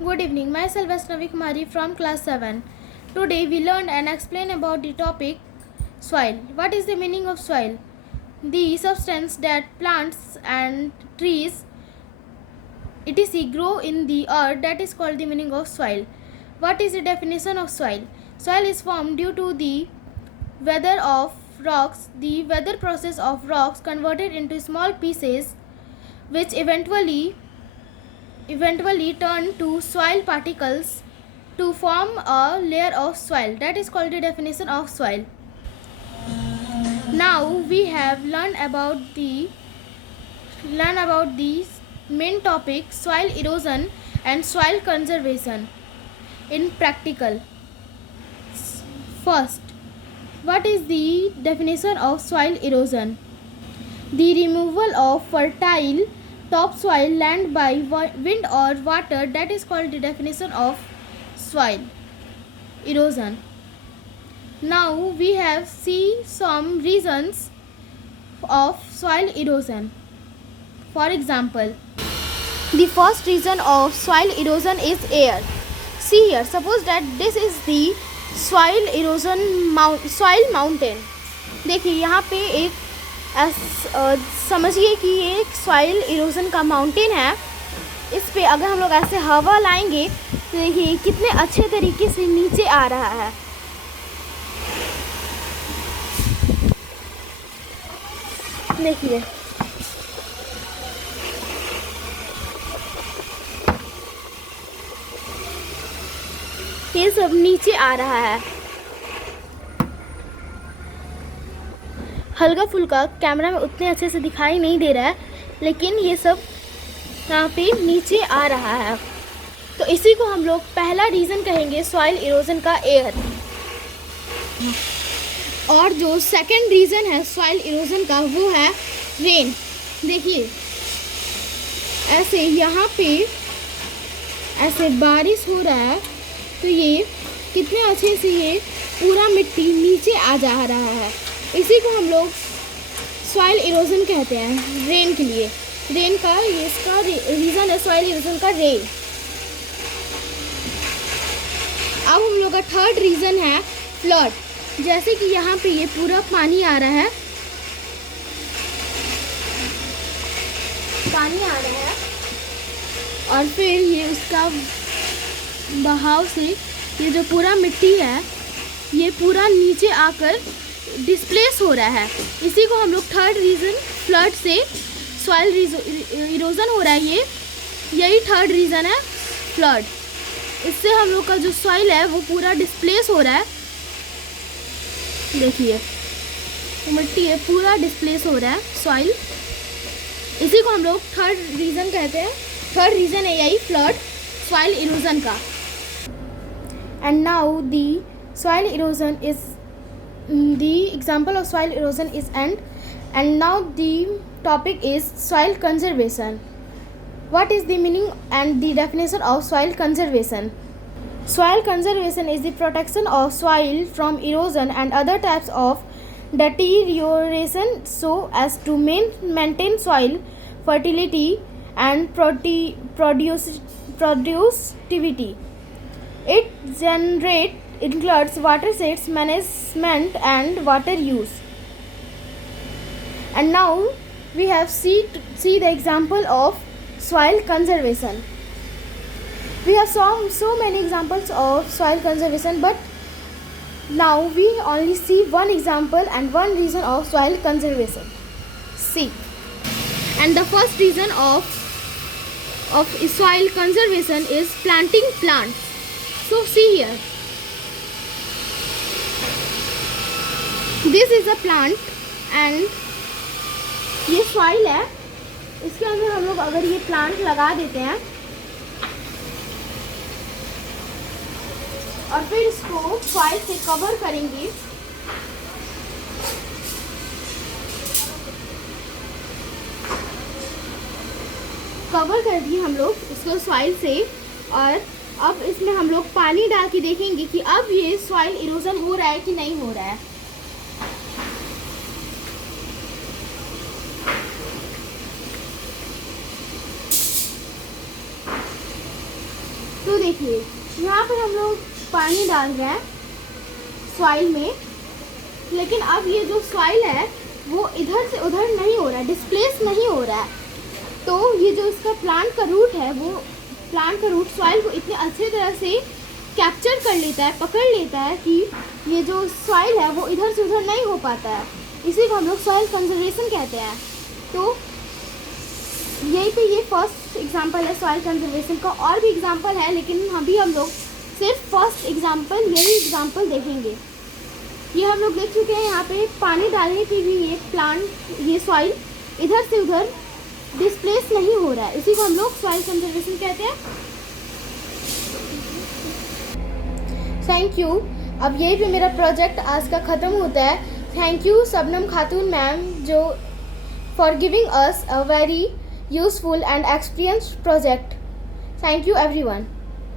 Good evening, myself is Navi Kumari from class 7. Today we learned and explained about the topic soil. What is the meaning of soil? The substance that plants and trees etc. grow in the earth, that is called the meaning of soil. What is the definition of soil? Soil is formed due to the weather of rocks, the weather process of rocks converted into small pieces which eventually turn to soil particles to form a layer of soil. That is called the definition of soil. Now we have learned about the main topic soil erosion and soil conservation in practical. First, what is the definition of soil erosion? The removal of fertile topsoil land by wind or water, that is called the definition of soil erosion. Now we have see some reasons of soil erosion. For example, the first reason of soil erosion is air. See here, suppose that this is the soil mountain. देखिए यहाँ पे एक समझिए कि ये एक soil erosion का mountain है. इस पे अगर हम लोग ऐसे हवा लाएंगे तो देखिए कितने अच्छे तरीके से नीचे आ रहा है. देखिए ये सब नीचे आ रहा है. हल्का फुल्का कैमरा में उतने अच्छे से दिखाई नहीं दे रहा है, लेकिन ये सब यहाँ पे नीचे आ रहा है. तो इसी को हम लोग पहला रीज़न कहेंगे सॉइल इरोजन का, एयर. और जो सेकंड रीज़न है सॉइल इरोजन का वो है रेन. देखिए ऐसे यहाँ पे ऐसे बारिश हो रहा है तो ये कितने अच्छे से ये पूरा मिट्टी नीचे आ जा रहा है. इसी को हम लोग सॉइल इरोजन कहते हैं रेन के लिए. रेन का ये इसका रीज़न है सॉइल इरोजन का, रेन. अब हम लोग का थर्ड रीज़न है फ्लड. जैसे कि यहाँ पे ये पूरा पानी आ रहा है, और फिर ये उसका बहाव से ये जो पूरा मिट्टी है ये पूरा नीचे आकर डिस्प्लेस हो रहा है. इसी को हम लोग थर्ड रीज़न, फ्लड से सॉइल इरोजन हो रहा है, यही थर्ड रीज़न है फ्लड. इससे हम लोग का जो सॉइल है वो पूरा डिस्प्लेस हो रहा है. देखिए मिट्टी है पूरा डिस्प्लेस हो रहा है सॉइल. इसी को हम लोग थर्ड रीज़न कहते हैं. थर्ड रीज़न है यही फ्लड, सॉइल इरोजन का. And now the soil erosion is the example of soil erosion is end, and now the topic is soil conservation. What is the meaning and the definition of soil conservation? Soil conservation is the protection of soil from erosion and other types of deterioration so as to maintain soil fertility and productivity. It includes watersheds management and water use. And now we have see the example of soil conservation. We have so many examples of soil conservation, but now we only see one example and one reason of soil conservation. See, and the first reason of soil conservation is planting plants. So see here, this is a plant and ये soil है. इसके अंदर हम लोग अगर ये plant लगा देते हैं और फिर इसको सॉइल से कवर करेंगे, कवर कर दिए हम लोग इसको सॉइल से. और अब इसमें हम लोग पानी डाल के देखेंगे कि अब ये सॉइल इरोजन हो रहा है कि नहीं हो रहा है. तो देखिए यहाँ पर हम लोग पानी डाल रहे हैं सॉइल में, लेकिन अब ये जो सॉइल है वो इधर से उधर नहीं हो रहा है, डिस्प्लेस नहीं हो रहा है। तो ये जो इसका प्लांट का रूट है, वो प्लांट का रूट सॉइल को इतने अच्छे तरह से कैप्चर कर लेता है, पकड़ लेता है कि ये जो सॉइल है वो इधर से उधर नहीं हो पाता है। इसी को हम लोग सॉइल कंजर्वेशन कहते हैं। तो यहीं पे ये फर्स्ट एग्जांपल है सॉइल कंजर्वेशन का। और भी एग्जांपल है, लेकिन अभी हम लोग सिर्फ फर्स्ट एग्जांपल, यही एग्जांपल देखेंगे। ये हम लोग देख चुके हैं, यहाँ पे पानी डालने की भी ये प्लांट, ये सॉइल इधर से उधर डिस्प्लेस नहीं हो रहा है। इसी को हम लोग सॉइल कंजर्वेशन कहते हैं। Thank you. अब यही पे मेरा प्रोजेक्ट आज का ख़त्म होता है। Thank you Shabnam Khatoon ma'am जो for giving us a very useful and experienced project. Thank you everyone.